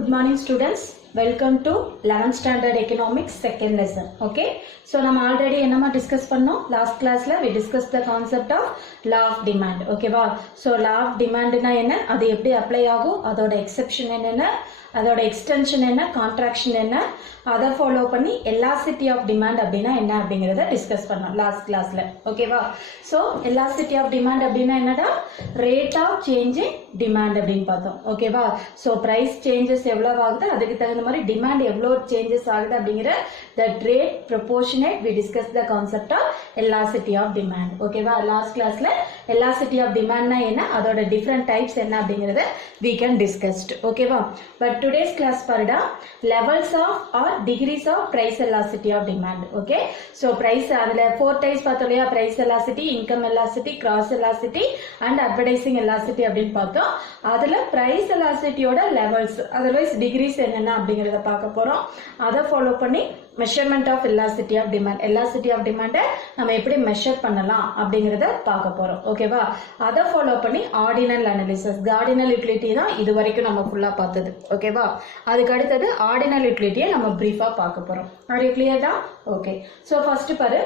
Good morning students. Welcome to 11th standard economics second lesson. Okay. So நம்ம already என்னமா discuss பண்ணோம் last classல we discussed the concept of law of demand. Okay வா? So law of demand னா என்ன? அது எப்படி apply ஆகும்? அதோட exception என்னென்ன? அதோட extension என்ன? contraction என்ன? அதை follow பண்ணி elasticity of demand அப்படின்னா என்ன அப்படிங்கறத discuss பண்ணோம் last classல. Okay வா? So elasticity of demand அப்படின்னா என்னடா? Rate of change in demand அப்படின்னு பார்த்தோம். Okay வா? So price changes எவ்வளவு ஆகுது அதுக்கு தகுந்த மாதிரி demand எவ்வளவு changes ஆகுது அப்படிங்கிற that rate proportionate we discussed the concept of elasticity of demand. Okay வா? Last classல elasticity of demand னா என்ன? அதோட different types என்ன அப்படிங்கறத we can discussed. Okay வா? But today's class பாருடா levels of or degrees of price elasticity of demand. Okay? So price அதுல 4 types பார்த்தோம் இல்லையா? Price elasticity, income elasticity, cross elasticity and advertising elasticity அப்படின்னு பார்த்தோம். அதுல price elasticity யோட levels otherwise degrees என்னென்ன அப்படிங்கறத பார்க்க போறோம். அதை ஃபாலோ பண்ணி measurement of elasticity of demand elasticity of demand நம்ம எப்படி measure பண்ணலாம் அப்படிங்கறத பார்க்க போறோம். ஓகேவா? அதை ஃபாலோ பண்ணி ordinal analysis cardinal utility தான் இது வரைக்கும் நம்ம ஃபுல்லா பார்த்தது. ஓகேவா? அதுக்கு அடுத்தது ordinal utility நம்ம பிரீஃபா பார்க்க போறோம். Are you clear தான்? Okay. So first பாரு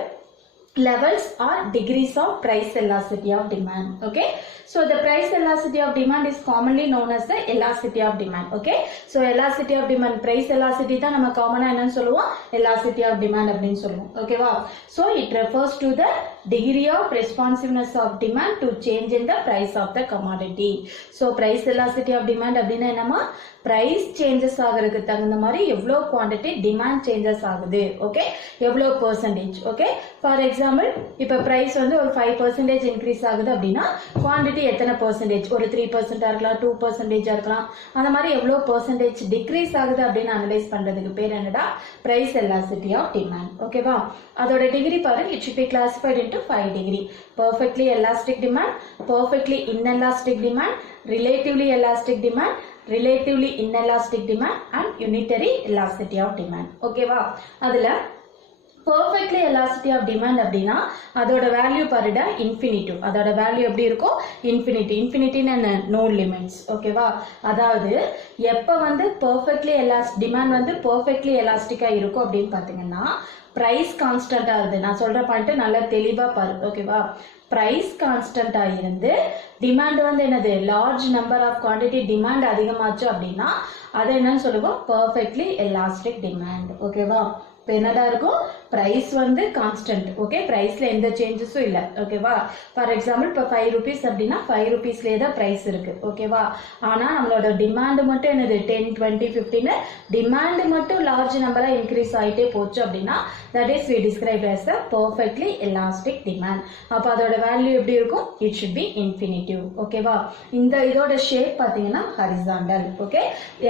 levels or degrees of price elasticity of demand. Okay, so the price elasticity of demand is commonly known as the elasticity of demand. Okay, so elasticity of demand price elasticity தான் நம்ம காமனா என்னன்னு சொல்லுவோம் elasticity of demand அப்படினு சொல்லுவோம். ஓகேவா? So it refers to the degree of responsiveness of demand to change in the price of the commodity. So price elasticity of demand அப்படினா என்னமா price changes ஆகிறதுக்கு தகுந்த மாதிரி எவ்வளவு quantity demand changes ஆகுது. ஓகே, எவ்வளவு percentage. ஓகே, for example இப்ப price வந்து ஒரு 5% increase ஆகுது அப்படின்னா quantity எத்தனை percentage ஒரு 3% இருக்கலாம் 2% இருக்கலாம் அந்த மாதிரி எவ்வளவு percentage decrease ஆகுது அப்படின்னு அனலைஸ் பண்றதுக்கு பேர் என்னடா price elasticity of demand. ஓகேவா? அதோட டிகிரி பாருங்க it should be classified into 5 degree. Perfectly elastic demand, perfectly inelastic demand, relatively elastic demand, relatively inelastic demand and unitary elasticity of demand. ஓகேவா? அதுல perfectly elasticity of demand அப்படினா அதோட value பாருடா infinitive. அதோட value எப்படி இருக்கும்? Infinity. இன்ஃபினிட்டினா no limits. ஓகேவா? அதாவது எப்ப வந்து perfectly elastic demand வந்து perfectly elastic-ஆ இருக்கும் அப்படினு பாத்தீங்கன்னா price constant-ஆ இருக்கு. நான் சொல்ற பாயிண்ட் நல்லா தெளிவா பாரு. ஓகேவா? price constant-ஆ இருந்து demand வந்து என்னது large number of quantity demand அதிகமாச்சு அப்படினா அது என்னன்னு சொல்லுவோம் perfectly elastic demand. ஓகேவா? இப்போ என்னடா இருக்கும்? price வந்து constant. ஓகே, priceல எந்த சேஞ்சஸும் இல்ல. ஓகேவா? ஃபார் எக்ஸாம்பிள் இப்போ 5 rupees அப்படின்னா 5 rupeesலயே தான் price இருக்கு. ஓகேவா? ஆனா நம்மளோட டிமாண்ட் மட்டும் என்னது 10, 20, 15 டிமாண்ட் மட்டும் லார்ஜ் நம்பரா இன்க்ரீஸ் ஆயிட்டே போச்சு அப்படின்னா that is we described as the perfectly elastic demand. அப்ப அதோட வேல்யூ எப்படி இருக்கும்? it should be infinitive. ஓகேவா? இந்த இதோட ஷேப் பாத்தீங்கன்னா horizontal. ஓகே,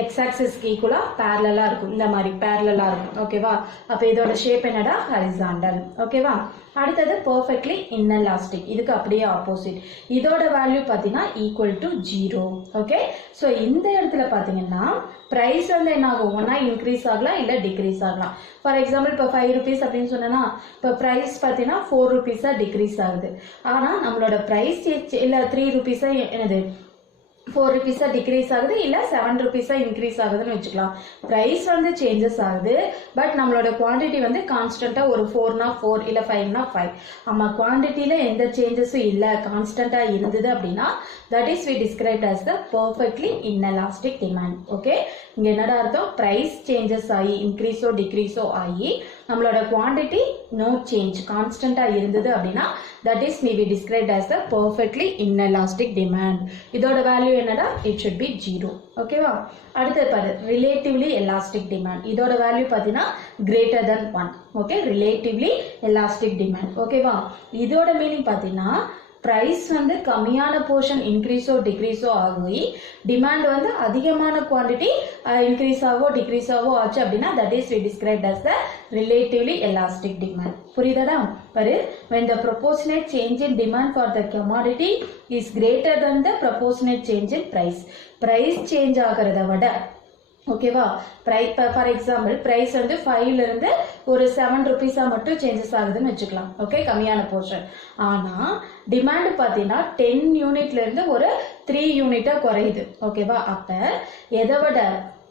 x axis க்கு ஈக்குவலா parallel-ஆ இருக்கும். இந்த மாதிரி parallel-ஆ இருக்கும். ஓகேவா? அப்ப இதோட ஷேப் என்னடா horizontal. ஓகேவா? அடுத்தது perfectly inelastic. இதுக்கு அப்படியே ஆப்போசிட். இதோட வேல்யூ பாத்தீங்கன்னா equal to 0. ஓகே, சோ இந்த இடத்துல பாத்தீங்கன்னா price வந்து என்ன ஆகும்? ஒண்ணா இன்க்ரீஸ் ஆகலாம் இல்ல டிக்ரீஸ் ஆகலாம். ஃபார் எக்ஸாம்பிள் இப்போ 5 rupees அப்படின்னு சொன்னா இப்போ price பாத்தீங்கன்னா 4 rupees-ஆ டிக்ரீஸ் ஆகுது. ஆனா நம்மளோட price இல்ல 3 rupees-ஆ என்னது 4 rupees-ஆ டிக்ரீஸ் ஆகுது இல்ல 7 rupees-ஆ இன்க்ரீஸ் ஆகுதுன்னு வச்சுக்கலாம். பிரைஸ் வந்து சேஞ்சஸ் ஆகுது பட் நம்மளோட குவாண்டிட்டி வந்து கான்ஸ்டன்டா ஒரு 4னா 4 இல்ல 5னா 5. ஆமா, குவாண்டிட்டில எந்த சேஞ்சஸும் இல்ல கான்ஸ்டன்டா இருந்தது அப்படின்னா that is we described as the perfectly inelastic demand. Okay, இங்க என்னடா அர்த்தம்? பிரைஸ் சேஞ்சஸ் ஆகி இன்க்ரீஸோ டிக்ரீஸோ ஆகி நம்மளோட குவாண்டிட்டி no change கான்ஸ்டன்டா இருந்தது அப்படின்னா that is we described as the perfectly inelastic demand. இதோட வேல்யூ என்னடா? it should be 0. ஓகேவா? அடுத்து பாரு relatively elastic demand. இதோட வேல்யூ பாத்தீங்கன்னா greater than 1. Okay, relatively elastic demand. ஓகேவா? இதோட மீனிங் பாத்தீங்கன்னா price வந்து கம்மியான போர்ஷன் இன்க்ரீஸோ டிக்ரீஸோ ஆகி டிமாண்ட் வந்து அதிகமான குவாண்டிட்டி இன்க்ரீஸ் ஆகவோ டிக்ரீஸ் ஆகவோ ஆச்சு அப்படின்னா that is we described as the relatively elastic demand. புரியுதா? பாரு, when the proportionate change in demand for the commodity is greater than the proportionate change in price. price change ஆகிறத விட ஓகேவா? For example price வந்து 5ல இருந்து ஒரு 7 rupees-ஆ மட்டும் changes ஆகுதுன்னு வச்சுக்கலாம். ஓகே, கம்மியான போர்ஷன். ஆனா டிமாண்ட் பாத்தீங்கன்னா 10 யூனிட்ல இருந்து ஒரு 3 யூனிட்டா குறையுது. ஓகேவா? அப்ப எதை விட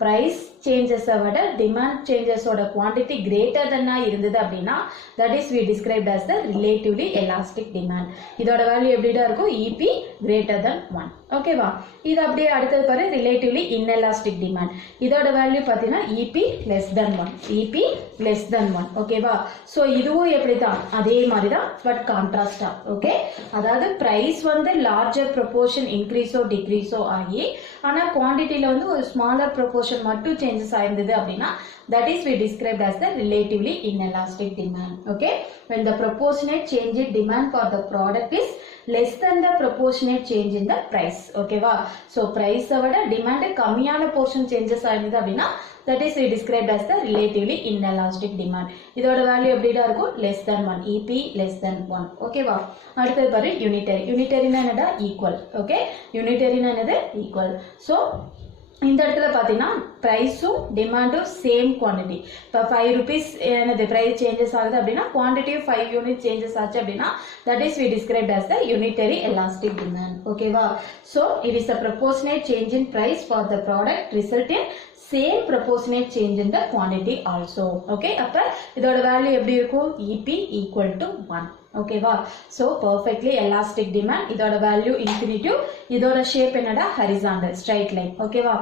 price changes விட demand changes ஓட quantity greater than இருந்தது அப்படின்னா that is we described as the relatively elastic demand. இதோட வேல்யூ எப்படிடா இருக்கும் EP greater than 1. ஓகேவா? இது அப்படியே அடுத்தது பாரு relatively inelastic demand. இதோட வேல்யூ பார்த்தீங்கன்னா EP less than 1. EP less than 1. ஓகேவா? ஸோ இதுவும் எப்படி தான் அதே மாதிரி தான் பட் கான்ட்ராஸ்டா. ஓகே, அதாவது price வந்து larger proportion increase or decrease ஆகி ஆனா குவான்டிட்டியில வந்து ஒரு smaller proportion மட்டும் changes ஆயிருந்தது அப்படின்னா that is we described as the relatively inelastic demand. Okay, when the proportionate change in demand for the product is less than the proportionate change in the price. Okay va? So price விட demand கம்மியான portion changes ஆயிருந்தது அப்படின்னா that is we described as the relatively inelastic demand. இதோட value எப்படிடா இருக்கும்? less than 1. EP less than 1. Okay va? அடுத்தது பாரு unitary. unitary னா என்னடா? equal. Okay, unitary னா என்னது? equal. So இந்த இடத்துல பார்த்தீங்கன்னா ப்ரைஸும் டிமாண்டும் சேம் குவான்டிட்டி. இப்போ 5 rupees என்னது ப்ரைஸ் சேஞ்சஸ் ஆகுது அப்படின்னா குவான்டிட்டியும் 5 unit சேஞ்சஸ் ஆச்சு அப்படின்னா that is we described as the unitary elastic demand. ஓகேவா? So it is a proportionate change in price for the product result in same proportionate change in the quantity also. Okay, அப்ப இதோட value எப்படி இருக்கும்? EP equal to 1. ஓகேவா? So perfectly elastic demand. இதோட value infinitive. இதோட shape என்னடா? Horizontal straight line. ஓகேவா?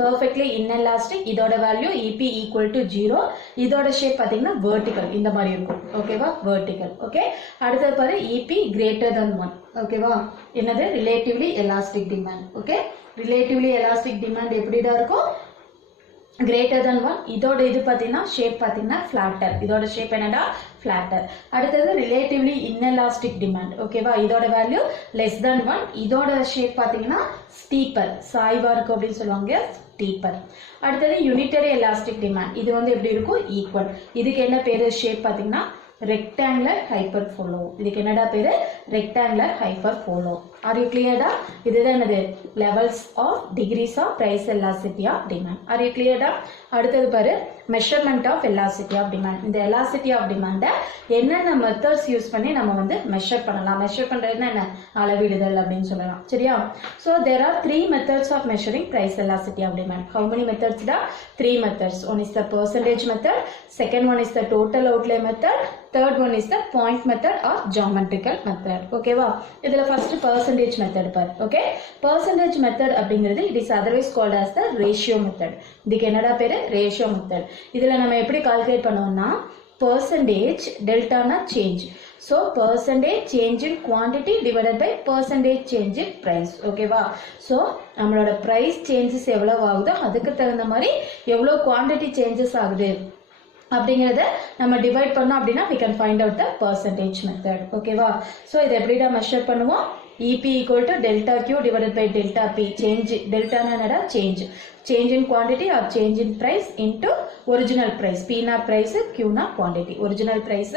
Perfectly inelastic. இதோட வேல்யூ EP ஈக்குவல் டு 0. இதோட ஷேப் பார்த்தீங்கன்னா வெர்டிகல் இந்த மாதிரி இருக்கும். ஓகேவா? வெர்டிகல். ஓகே, அடுத்தது பாரு EP கிரேட்டர் than 1. ஓகேவா? என்னது? Relatively elastic demand. Okay, relatively elastic demand எப்படிடா இருக்கும்? Greater than 1. இதோட இது பார்த்தீங்கன்னா ஷேப் பார்த்தீங்கன்னா ஃபிளாட்டர். இதோட ஷேப் என்னடா? ஃபிளாட்டர். அடுத்தது ரிலேட்டிவ்லி இன்எலாஸ்டிக் டிமாண்ட். ஓகேவா? இதோட வேல்யூ லெஸ் than 1. இதோட ஷேப் பார்த்தீங்கன்னா ஸ்டீப்பர், சாய்வா இருக்கும் அப்படின்னு சொல்லுவாங்க, ஸ்டீப்பர். அடுத்தது யூனிட்டரி எலாஸ்டிக் டிமாண்ட். இது வந்து எப்படி இருக்கும்? ஈக்குவல். இதுக்கு என்ன பேரு? ஷேப் பார்த்தீங்கன்னா rectangular hyperfollow. இதுக்கு என்னடா பேரு? rectangular hyperfollow. Are you clear டா? இதுதான் என்னது? levels of degrees of price elasticity of demand. Are you clear டா? அடுத்தது பாரு measurement of elasticity of demand. இந்த elasticity of demand என்னென்ன மெத்தட்ஸ் யூஸ் பண்ணி நம்ம வந்து மெஷர் பண்ணலாம். மெஷர் பண்றதுன்னா என்ன? அளவிடுதல் அப்படின்னு சொல்லலாம். சரியா? So there are 3 methods of measuring price elasticity of demand. How many methods டா? 3 methods. One is the percentage method, second one is the total outlay method, third one is the point method or geometrical method. Okay வா? இதுல first percentage method பாரு. Okay, percentage method அப்படிங்கிறது it is otherwise called as the ratio method. இதுக்கு என்னடா பேரு? ratio method. இதுல நம்ம எப்படி கால்குலேட் பண்ணுவோம்னா percentage delta change. So percentage change in quantity divided by percentage change in price. Okay வா? So நம்மளோட price changes எவ்வளவு ஆகுதோ அதுக்கு தகுந்த மாதிரி எவ்வளவு quantity changes ஆகுது அப்படிங்கறத நம்ம டிவைட் பண்ணோம் அப்படின்னா we can find out the percentage method. ஓகேவா? ஸோ இதை எப்படிடா மெஷர் பண்ணுவோம்? EP equal to delta Q divided by delta P. Change delta என்னடா? change. Change in quantity or change in price into original price. P na price, Q na quantity. Original price,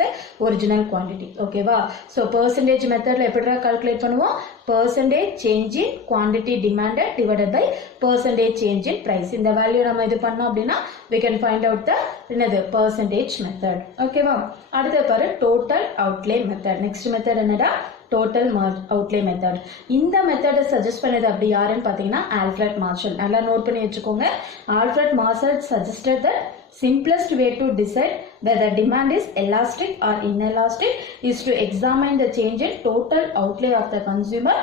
original quantity. ஓகேவா? So percentage methodல எப்படிடா calculate பண்ணுவோம்? percentage change in quantity demanded divided by percentage change in price. இந்த value நம்ம இது பண்ணோம் அப்படின்னா we can find out the என்னது? percentage method. ஓகேவா? அடுத்து பாரு total outlay method. next method என்னடா? total outlay method. இந்த மெத்தடை சஜஸ்ட் பண்ணது அப்படி யாருன்னு பார்த்தீங்கன்னா ஆல்ஃபிரட் மார்ஷல். நல்லா நோட் பண்ணி வச்சுக்கோங்க. Alfred Marshall suggested that simplest way to decide whether demand is elastic or inelastic is to examine the change in total outlay of the consumer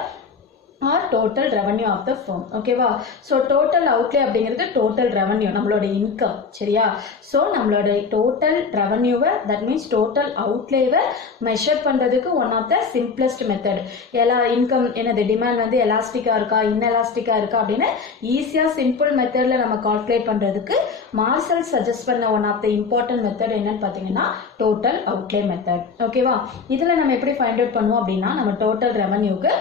or total revenue of the firm. ஓகேவா? So total outlay அப்படிங்கிறது total revenue, நம்மளோட income. சரியா? So நம்மளோட total ரெவன்யூவை that means total அவுட்லேவை measure பண்ணுறதுக்கு one of the simplest method. எல்லா income என்னது டிமாண்ட் வந்து எலாஸ்டிக்காக இருக்கா இன்எலாஸ்டிக்காக இருக்கா அப்படின்னு ஈஸியாக சிம்பிள் மெத்தடில் நம்ம கால்குலேட் பண்ணுறதுக்கு மார்ஷல் சஜஸ்ட் பண்ண one of the important method என்னன்னு பார்த்தீங்கன்னா டோட்டல் அவுட்லே மெத்தட். ஓகேவா? இதில் நம்ம எப்படி ஃபைண்ட் அவுட் பண்ணுவோம் அப்படின்னா நம்ம டோட்டல் ரெவன்யூக்கு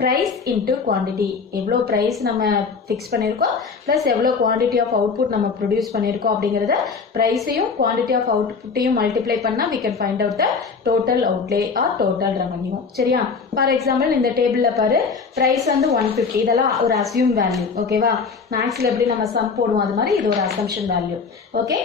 price into quantity, எவ்வளோ price நம்ம ஃபிக்ஸ் பண்ணியிருக்கோம் ப்ளஸ் எவ்வளோ குவான்டிட்டி ஆஃப் அவுட்புட் நம்ம ப்ரொடியூஸ் பண்ணியிருக்கோம் அப்படிங்கிறத ப்ரைஸையும் குவான்டிட்டி ஆஃப் அவுட்புட்டையும் மல்டிப்ளை பண்ணால் we can find out the total outlay or total revenue. சரியா? ஃபார் எக்ஸாம்பிள் இந்த டேபிளில் பாரு ப்ரைஸ் வந்து 150. இதெல்லாம் ஒரு அசியூம் வேல்யூ. ஓகேவா? மேக்ஸில் எப்படி நம்ம சம் போடுவோம் அது மாதிரி இது ஒரு அசம்ஷன் வேல்யூ. ஓகே,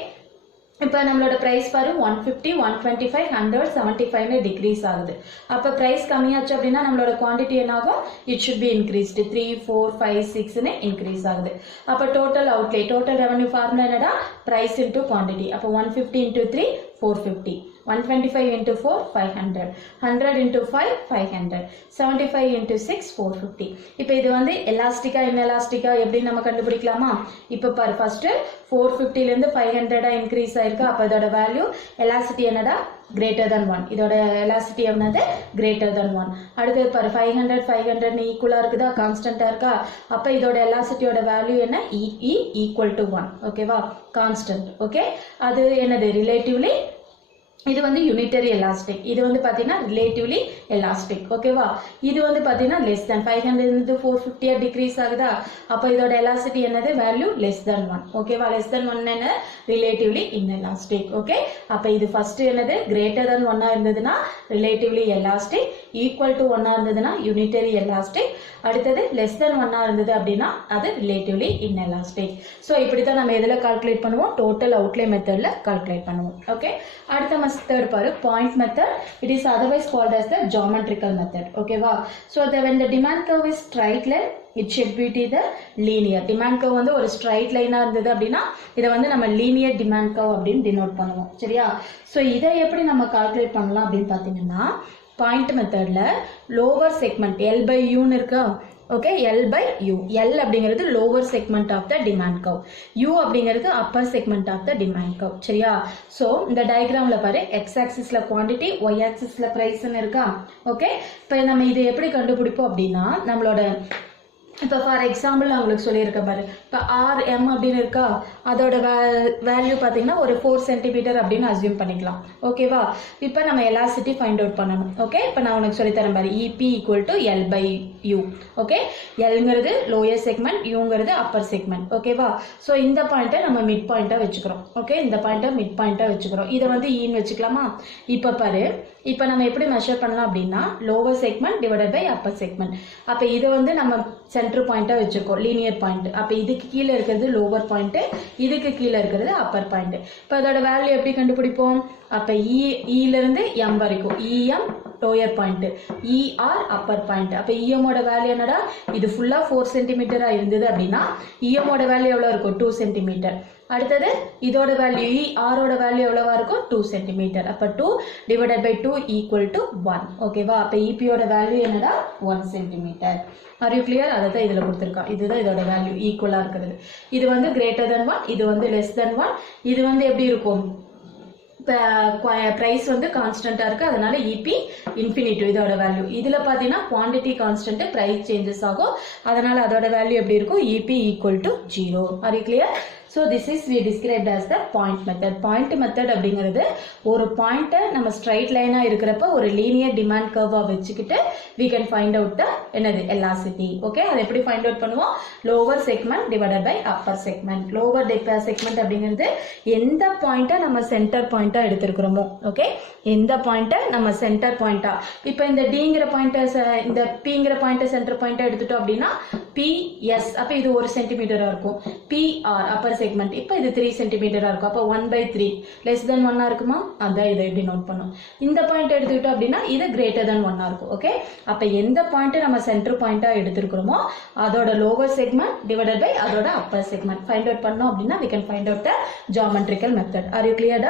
இப்போ நம்மளோட ப்ரைஸ் பாரு 150, 125, 100, 75 டிக்ரீஸ் ஆகுது. அப்போ ப்ரைஸ் கம்மியாச்சு அப்படின்னா நம்மளோட குவான்டிட்டி என்ன ஆகும்? It should be increased. 3, 4, 5, 6ன்னு இன்க்ரீஸ் ஆகுது. அப்போ total outlay, total revenue formula என்னடா? Price into quantity. அப்போ 150 இன்டூ 3 450, 125 into 4 500, 100 into 5 500, 75 into 6 450. இப்போ இது வந்து எலாஸ்டிக்கா இன்எலாஸ்டிக்கா எப்படி நம்ம கண்டுபிடிக்கலாமா? இப்போ பாரு, ஃபர்ஸ்ட் 450 ல இருந்து 500 இன்க்ரீஸ் ஆயிருக்கு. அப்ப இதோட வேல்யூ எலாசிட்டி என்னடா? greater than 1. இதோட எலாசிட்டி என்னது? greater than 1. அடுத்து பாரு 500 500 னு ஈக்குவலா இருக்குதா? கான்ஸ்டன்ட்டா இருக்கா? அப்ப இதோட எலாசிட்டியோட வேல்யூ என்ன? E equal to 1. ஓகேவா? கான்ஸ்டன்ட். ஓகே, அது என்னது? ரிலேட்டிவ்லி. இது வந்து யூனிட்டரி எலாஸ்டிக். இது வந்து பாத்தீங்கன்னா ரிலேட்டிவ்லி எலாஸ்டிக். ஓகேவா? இது வந்து பாத்தீங்கன்னா லெஸ் தென் 500 இருந்து 450 டிக்ரீஸ் ஆகுதா? அப்ப இதோட எலாசிட்டி என்னது? Value less than 1. ஓகேவா? லெஸ் தென் 1 என்ன? Relatively inelastic. ஓகே, அப்ப இது ஃபர்ஸ்ட் என்னது? கிரேட்டர் தென் 1 இருந்ததுன்னா ரிலேட்டிவ்லி எலாஸ்டிக், ஈக்குவல் டு 1 இருந்ததுன்னா யூனிட்டரி எலாஸ்டிக், அடுத்தது லெஸ் தென் 1 இருந்தது அப்படின்னா அது ரிலேட்டிவ்லி இன்எலாஸ்டிக். ஸோ இப்படி தான் நம்ம எதில் கால்குலேட் பண்ணுவோம்? டோட்டல் அவுட்லே மெத்தட்ல கால்குலேட் பண்ணுவோம். ஓகே, அடுத்த மெத்தட் பாரு, point method. It is otherwise called as the geometrical method. ஓகேவா? So when the demand curve is straight line, it should be the linear. demand curve வந்து ஒரு straight லைனா இருந்தது அப்படின்னா இதை வந்து நம்ம லீனியர் டிமாண்ட் கர்வ் அப்படின்னு டினோட் பண்ணுவோம். சரியா? ஸோ இதை எப்படி நம்ம கால்குலேட் பண்ணலாம் அப்படின்னு பார்த்தீங்கன்னா, பாயிண்ட் மெத்தட்ல லோவர் செக்மெண்ட் எல் பை யூன்னு இருக்கா? Okay, L by U. L அப்படிங்கிறது lower segment of the demand curve, U அப்படிங்கிறது upper segment of the demand curve. சரியா? ஸோ இந்த டயக்ராம்ல பாரு, எக்ஸ் ஆக்சிஸ்ல குவான்டிட்டி, ஒய் ஆக்சிஸ்ல பிரைஸ்ன்னு இருக்கா? ஓகே, இப்போ நம்ம இதை எப்படி கண்டுபிடிப்போம் அப்படின்னா, நம்மளோட இப்போ ஃபார் எக்ஸாம்பிள் நான் உங்களுக்கு சொல்லியிருக்கேன் பாரு, இப்போ RM அப்படின்னு இருக்கா? அதோட வேல்யூ பார்த்தீங்கன்னா ஒரு 4 சென்டிமீட்டர் அப்படின்னு அசியூம் பண்ணிக்கலாம். ஓகேவா? இப்போ நம்ம எலாசிட்டி ஃபைண்ட் அவுட் பண்ணணும். ஓகே, இப்போ நான் உனக்கு சொல்லித்தரேன் பாரு, EP equal to L by U. Okay, எல்ங்கிறது லோயர் செக்மெண்ட், யூங்கிறது அப்பர் செக்மெண்ட். ஓகேவா? ஸோ இந்த பாயிண்ட்டை நம்ம மிட் பாயிண்ட்டாக வச்சுக்கிறோம். ஓகே, இந்த பாயிண்ட்டை மிட் பாயிண்ட்டாக வச்சுக்கிறோம். இதை வந்து ஈன்னு வச்சுக்கலாமா? இப்போ பாரு, இப்போ நம்ம எப்படி மெஷர் பண்ணலாம் அப்படின்னா, lower segment divided by upper segment. அப்போ இதை வந்து நம்ம சென்டர் பாயிண்டா வச்சிருக்கோம், லீனியர் பாயிண்ட். அப்ப இதுக்கு கீழே இருக்கிறது லோவர் பாயிண்ட், இதுக்கு கீழே இருக்கிறது அப்பர் பாயிண்ட். இப்போ அதோட வேல்யூ எப்படி கண்டுபிடிப்போம்? அப்ப இல இருந்து m வரைக்கும் EM lower point, ER upper point. அப்ப EM ஓட வேல்யூ என்னடா? இது ஃபுல்லா 4 சென்டிமீட்டரா இருந்தது அப்படின்னா EM ஓட வேல்யூ எவ்வளவு இருக்கும்? 2 சென்டிமீட்டர். அடுத்தது இதோட வேல்யூ ER ஓட வேல்யூ எவ்வளவா இருக்கும்? 2 சென்டிமீட்டர். அப்ப 2 டிவைடட் பை 2 ஈக்குவல் டு 1. ஓகேவா? அப்ப EP ஓட வேல்யூ என்னடா? 1 சென்டிமீட்டர். Are you clear? அதை தான் இதில் கொடுத்துருக்கா. இதுதான் இதோட வேல்யூ, ஈக்குவலாக இருக்கிறது. இது வந்து கிரேட்டர் தென் 1, இது வந்து லெஸ் தென் 1. இது வந்து எப்படி இருக்கும்? பிரைஸ் வந்து கான்ஸ்டன்டா இருக்கு, அதனால EP இன்ஃபினிட்டிவ் இதோட வேல்யூ. இதுல பாத்தீங்கன்னா குவான்டிட்டி கான்ஸ்டன்ட், பிரைஸ் சேஞ்சஸ் ஆகும், அதனால அதோட வேல்யூ எப்படி இருக்கும்? EP equal to 0. Are you clear? So this is we described as the point method. Point method அப்படிங்கிறது ஒரு பாயிண்ட்டை நம்ம ஸ்ட்ரைட் லைனா இருக்கிறப்ப ஒரு லீனியர் டிமாண்ட் கர்வா வச்சுக்கிட்டு we can find out the என்னது எலாசிட்டி. ஓகே, அதை எப்படி ஃபைண்ட் அவுட் பண்ணுவோம்? Lower segment divided by upper segment. Lower segment அப்படிங்கிறது எந்த பாயிண்ட்டை நம்ம சென்டர் பாயிண்டா எடுத்திருக்கிறோமோ. ஓகே, எந்த பாயிண்ட்டை நம்ம சென்டர் பாயிண்டா, இப்போ இந்த டிங்கிற பாயிண்ட்டை, இந்த பிங்கிற பாயிண்ட்டை சென்டர் பாயிண்டா எடுத்துட்டோம் அப்படின்னா PS, அப்ப இது 1 சென்டிமீட்டரா இருக்கும். PR அப்பர் செக்மெண்ட், இப்போ இது 3 சென்டிமீட்டரா இருக்கும். அப்போ 1/3 லெஸ் தென் 1 இருக்குமா? அதான் இதை எப்படி நோட் பண்ணும். இந்த பாயிண்ட் எடுத்துக்கிட்டோம் அப்படின்னா இது கிரேட்டர் தென் 1 இருக்கும். ஓகே, அப்ப எந்த பாயிண்ட் நம்ம சென்டர் பாயிண்டா எடுத்துக்கிறோமோ அதோட லோவர் செக்மெண்ட் டிவைடட் பை அதோட அப்பர் செக்மெண்ட் ஃபைண்ட் அவுட் பண்ணோம் அப்படின்னா we can find out the geometrical method. Are you clear?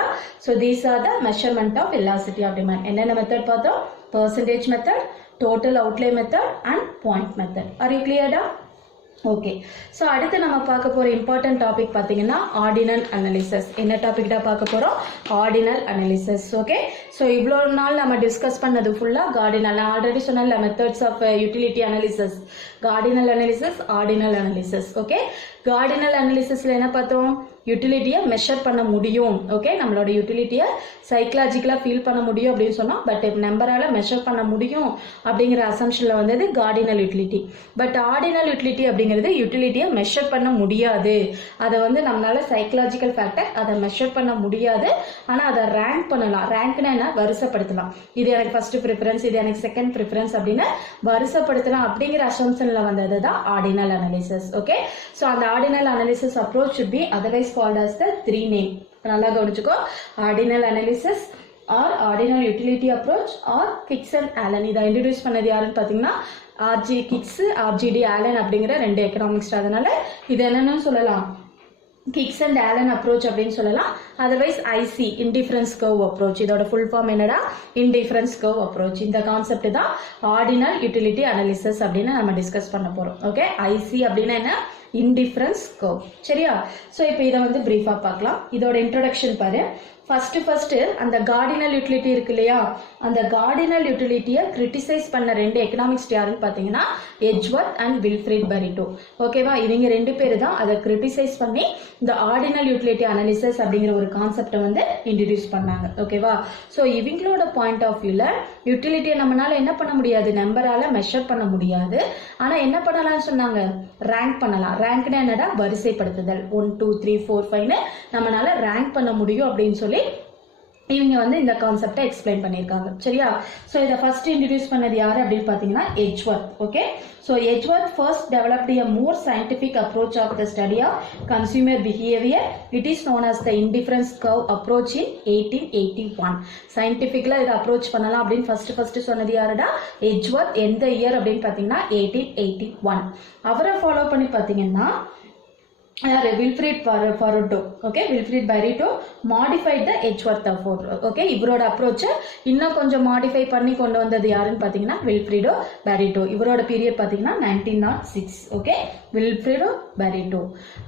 So these are the measurement of velocity of demand. என்னென்ன மெத்தட் பார்த்தோம்? percentage method, total outlay method and point method. Are you clear? Okay, so அடுத்து நம்ம பார்க்க போகிற important topic பார்த்தீங்கன்னா ordinal analysis. என்ன topic தான் பார்க்க போகிறோம்? Ordinal analysis. ஓகே, ஸோ இவ்வளோ நாள் நம்ம டிஸ்கஸ் பண்ணது ஃபுல்லாக கார்டினல். நான் ஆல்ரெடி சொன்னேன்ல methods of utility analysis, cardinal analysis, ordinal analysis. Okay, cardinal அனாலிசிஸில் என்ன பார்த்தோம்? யூட்டிலிட்டியை மெஷர் பண்ண முடியும். ஓகே, நம்மளோட யூட்டிலிட்டியை சைக்கலாஜிக்கலாக ஃபீல் பண்ண முடியும் அப்படின்னு சொன்னோம். பட் நம்பரால் மெஷர் பண்ண முடியும் அப்படிங்கிற அசம்ஷனில் வந்தது cardinal utility. But ordinal utility அப்படிங்கிறது யூட்டிலிட்டியை மெஷர் பண்ண முடியாது. அதை வந்து நம்மளால சைக்கலாஜிக்கல் ஃபேக்டர் அதை மெஷர் பண்ண முடியாது, ஆனால் அதை ரேங்க் பண்ணலாம். ரேங்க்னா என்ன? வரிசைப்படுத்தலாம். இது எனக்கு ஃபர்ஸ்ட் ப்ரிஃபரன்ஸ், இது எனக்கு செகண்ட் ப்ரிஃபரன்ஸ் அப்படின்னு வரிசைப்படுத்தலாம். அப்படிங்கிற அசம்ஷன்ல 2000ல வந்தது தான் ஆர்டினல் அனாலிசிஸ். ஓகே, ஸோ அந்த ordinal analysis approach should be otherwise called as the 3 name. நல்லா கவனிச்சுக்கோ, ordinal analysis or ordinal utility approach or Hicks and Allen. இதை இன்ட்ரடியூஸ் பண்ணது யாருன்னு பார்த்தீங்கன்னா ஆர்ஜி கிக்ஸ், ஆர்ஜிடி ஆலன் அப்படிங்கிற 2 எக்கனாமிக்ஸ்ட். அதனால இது என்னன்னு சொல்லலாம், கிக்ஸ் அண்ட் ஆலன் அப்ரோச் அப்படின்னு சொல்லலாம். Otherwise IC indifference curve approach. இதோட ஃபுல் ஃபார்ம் என்னடா, இன்டிஃபரன்ஸ் கர்வ் அப்ரோச். இந்த கான்செப்ட் தான் ஆர்டினல் யூட்டிலிட்டி அனாலிசிஸ் அப்படின்னு நம்ம டிஸ்கஸ் பண்ண போறோம். ஓகே, ஐசி அப்படின்னா என்ன, இன்டிஃபரன்ஸ் கர்வ். சரியா? ஸோ இப்போ இதை வந்து பிரீஃபாக பார்க்கலாம். இதோட இன்ட்ரோடக்ஷன் பாரு. ஃபர்ஸ்ட் அந்த கார்டினல் யூட்டிலிட்டி இருக்கு இல்லையா, அந்த கார்டினல் யூட்டிலிட்டியை கிரிட்டிசைஸ் பண்ண 2 எக்கனாமிக்ஸ்ட் யாருன்னு பார்த்தீங்கன்னா எட்ஜ்வர்த் அண்ட் வில்ஃப்ரிட் பரிட்டோ. ஓகேவா, இவங்க 2 பேர் தான் அதை கிரிட்டிசைஸ் பண்ணி இந்த ஆர்டினல் யூட்டிலிட்டி அனாலிசிஸ் அப்படிங்கிற ஒரு கான்செப்டை வந்து இன்ட்ரடியூஸ் பண்ணாங்க. ஓகேவா, ஸோ இவங்களோட பாயிண்ட் ஆஃப் வியூல யூட்டிலிட்டியை நம்மளால என்ன பண்ண முடியாது, நம்பரால மெஷர் பண்ண முடியாது. ஆனால் என்ன பண்ணலாம்னு சொன்னாங்க, ரேங்க் பண்ணலாம். ரேங்க்னா என்னடா, வரிசைப்படுத்துதல். 1 2 3 4 5ன்னு நம்மளால ரேங்க் பண்ண முடியும் அப்படின்னு சொல்லி இவங்க வந்து இந்த கான்செப்டை எக்ஸ்பிளைன் பண்ணியிருக்காங்க. சரியா? ஸோ இதை ஃபர்ஸ்ட் இன்ட்ரடியூஸ் பண்ணது யாரு அப்படின்னு பார்த்தீங்கன்னா Edgeworth. Okay, so Edgeworth first developed a more scientific approach of the study of consumer behavior. It is known as the indifference curve approach in 1881. சயின்டிஃபிக்ல இதை அப்ரோச் பண்ணலாம் அப்படின்னு ஃபர்ஸ்ட் சொன்னது யாருடா, எட்ஜ்வர்த். எந்த இயர் அப்படின்னு பார்த்தீங்கன்னா 1881. அவரை ஃபாலோ பண்ணி பார்த்தீங்கன்னா Wilfred burrito. Okay, Wilfred burrito modified த எட்ஜ்வர்த் அப்ரோச். ஓகே, இவரோட அப்ரோச்சை இன்னும் கொஞ்சம் மாடிஃபை பண்ணி கொண்டு வந்தது யாருன்னு பார்த்தீங்கன்னா வில்ஃப்ரிடோ பரிட்டோ. இவரோட பீரியட் பார்த்தீங்கன்னா 1906. Okay, Vilfredo Pareto.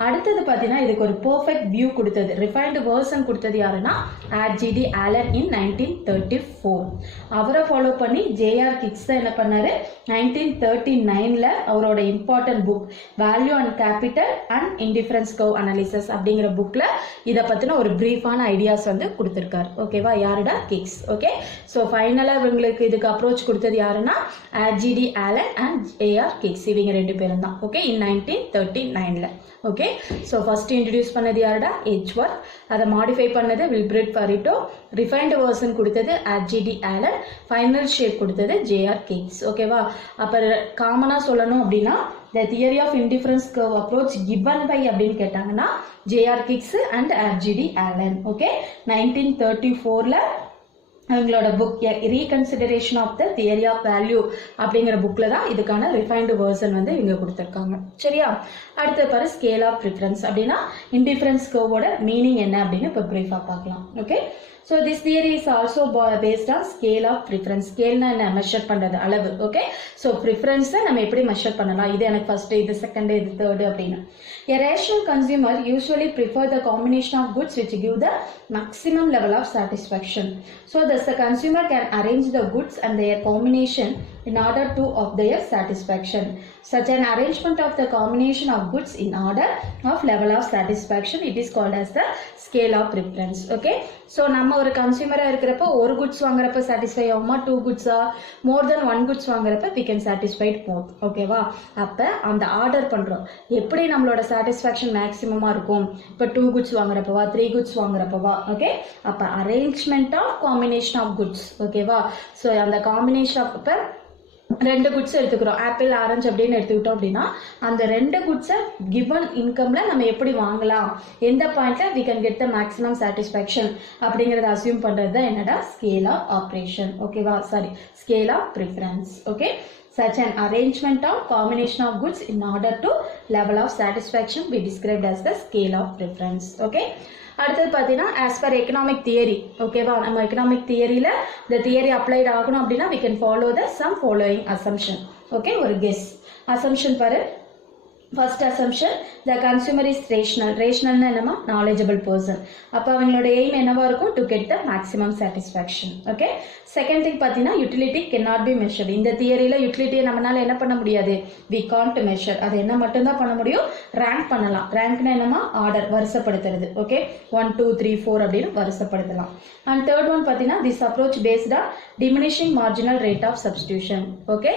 அடுத்தது பார்த்தீங்கன்னா இதுக்கு ஒரு பெர்ஃபெக்ட் வியூ கொடுத்தது, ரிஃபைன்டு வேர்ஷன் கொடுத்தது யாருன்னா ஆர்ஜிடி ஆலன் இன் 1934. அவரை ஃபாலோ பண்ணி ஜேஆர் கிக்ஸ் தான் என்ன பண்ணாரு, 1939ல அவரோட important book value and capital and indifference curve analysis அப்படிங்கிற புக்ல இதை பத்தின ஒரு பிரீஃபான ஐடியாஸ் வந்து கொடுத்திருக்காரு. ஓகேவா, யாருடா, கிக்ஸ். ஓகே, ஸோ ஃபைனலா இவங்களுக்கு இதுக்கு அப்ரோச் கொடுத்தது யாருன்னா RGD Allen and AR Hicks. இவங்க 2 பேரும் தான். ஓகே, இன் 1939ல. ஓகே, ஸோ ஃபர்ஸ்ட் இன்ட்ரடியூஸ் பண்ணது யாருடா, எட்ஜ்வர்த். அதை மாடிஃபை பண்ணது வில்ஃப்ரிட் பரிட்டோ. ரிஃபைன்டு வேர்ஷன் கொடுத்தது ஆர்ஜிடி ஆலன். ஃபைனல் ஷேப் கொடுத்தது ஜேஆர் கிக்ஸ். ஓகேவா, அப்போ காமனா சொல்லணும் அப்படின்னா the theory of indifference curve approach given by அப்படின்னு கேட்டாங்கன்னா JR Hicks and RGD Allen. Okay, 1934ல அவங்களோட book reconsideration of the theory of value அப்படிங்கிற புக்ல தான் இதுக்கான ரிஃபைன்டு வேர்ஷன் வந்து இவங்க கொடுத்துருக்காங்க. சரியா? அடுத்த பாரு, ஸ்கேல் ஆஃப் ப்ரிஃபரன்ஸ் அப்படின்னா இன்டிஃபரன்ஸ் கர்வோட மீனிங் என்ன அப்படின்னு இப்போ பிரீஃபா பார்க்கலாம். Okay, so this theory is also based on scale of preference. scale na என்ன, மெஷர் பண்றது, அளவு. ஓகே, so preference நம்ம எப்படி மெஷர் பண்ணலாம், இது எனக்கு ஃபர்ஸ்ட், இது செகண்ட், இது தேர்ட் அப்படின்னு. A rational consumer usually prefer the combination of goods which give the maximum level of satisfaction. So thus the consumer can arrange the goods and their combination in order to of their satisfaction. Such an arrangement of the combination of goods in order of level of satisfaction, it is called as the scale of preference. Okay, so நம்ம ஒரு கன்சியூமரா இருக்கிறப்ப ஒரு goods வாங்குறப்ப satisfy ஆகுமா, 2 குட்ஸா, மோர் தென் 1 goods வாங்குறப்ப we can satisfied both. ஓகேவா, அப்ப அந்த ஆர்டர் பண்றோம் எப்படி நம்மளோட சாட்டிஸ்ஃபேக்ஷன் மேக்ஸிமமா இருக்கும், இப்போ 2 குட்ஸ் வாங்குறப்பவா, 3 குட்ஸ் வாங்குறப்பவா. ஓகே, அப்ப arrangement of combination of goods. ஓகேவா, ஸோ அந்த காம்பினேஷன் ஆஃப் இப்போ 2 குட்ஸ் எடுத்துக்கிறோம், ஆப்பிள் ஆரஞ்சு அப்படின்னு எடுத்துக்கிட்டோம் அப்படின்னா அந்த 2 குட்ஸை கிவன் இன்கம்ல நம்ம எப்படி வாங்கலாம், எந்த பாயிண்ட்ல we can get the maximum satisfaction அப்படிங்கறத அசியூம் பண்றது தான் என்னடா, ஸ்கேல் ஆஃப் ஆப்ரேஷன். ஓகேவா, sorry, scale of preference. Okay, such an arrangement of combination of goods in order to level of satisfaction be described as the scale of preference. Okay, அடுத்தது பார்த்தீங்கன்னா as per economic theory. ஓகேவா, நம்ம economic தியரியில இந்த theory applied ஆகணும் அப்படின்னா we can follow the some following assumption. Okay, ஒரு guess assumption பாரு. First assumption, the consumer is rational. Rational na enna, knowledgeable person. அப்ப அவங்களோட aim என்னவா இருக்கும், to get the maximum satisfaction. Okay, second thing பாத்தீங்கன்னா utility cannot be measured. இந்த தியரியில utility நம்மனால என்ன பண்ண முடியாது, we can't measure. அது என்ன மட்டும் தான் பண்ண முடியும், ரேங்க் பண்ணலாம். ரேங்க்னா என்னமா, ஆர்டர், வரிசைப்படுத்துறது. ஓகே, 1 2 3 4 அப்படின்னு வரிசைப்படுத்தலாம். And third one பாத்தீங்கன்னா this approach based on diminishing marginal rate of substitution. Okay,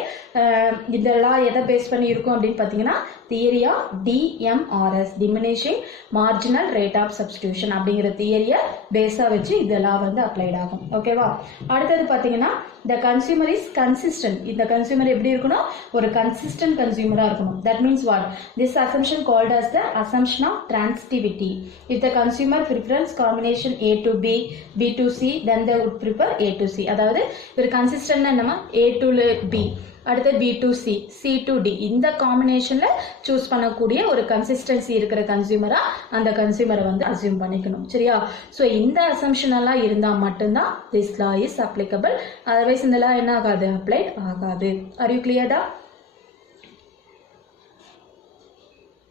இதெல்லாம் எதை பேஸ் பண்ணி இருக்கும் அப்படின்னு பாத்தீங்கன்னா theory of DMRS, diminishing marginal rate of substitution அப்படிங்கிற தியரியை பேஸா வச்சு இதெல்லாம் வந்து அப்ளைட் ஆகும். ஓகேவா? அடுத்தது பாத்தீங்கன்னா the consumer is consistent. இந்த கன்சியூமர் எப்படி இருக்கணும்? ஒரு கன்சிஸ்டன்ட் கன்சியூமரா இருக்கணும். That means what? This assumption called as the assumption of transitivity. If the consumer prefers combination A to B, B to C, then they would prefer A to C. அதாவது ஒரு கன்சிஸ்டன்ட்னா என்னமா? A to B, அடுத்து B to C, C to D, இந்த காம்பினேஷன்ல choose பண்ணக்கூடிய ஒரு consistency இருக்கிற கன்சியூமரா அந்த கன்சியூமரை வந்து அசியூம் பண்ணிக்கணும். சரியா? ஸோ இந்த அசம்ஷன் எல்லாம் இருந்தா மட்டும்தான் this law is applicable. Otherwise இந்த law என்ன ஆகாது? அப்ளைட் ஆகாது. Are you clear?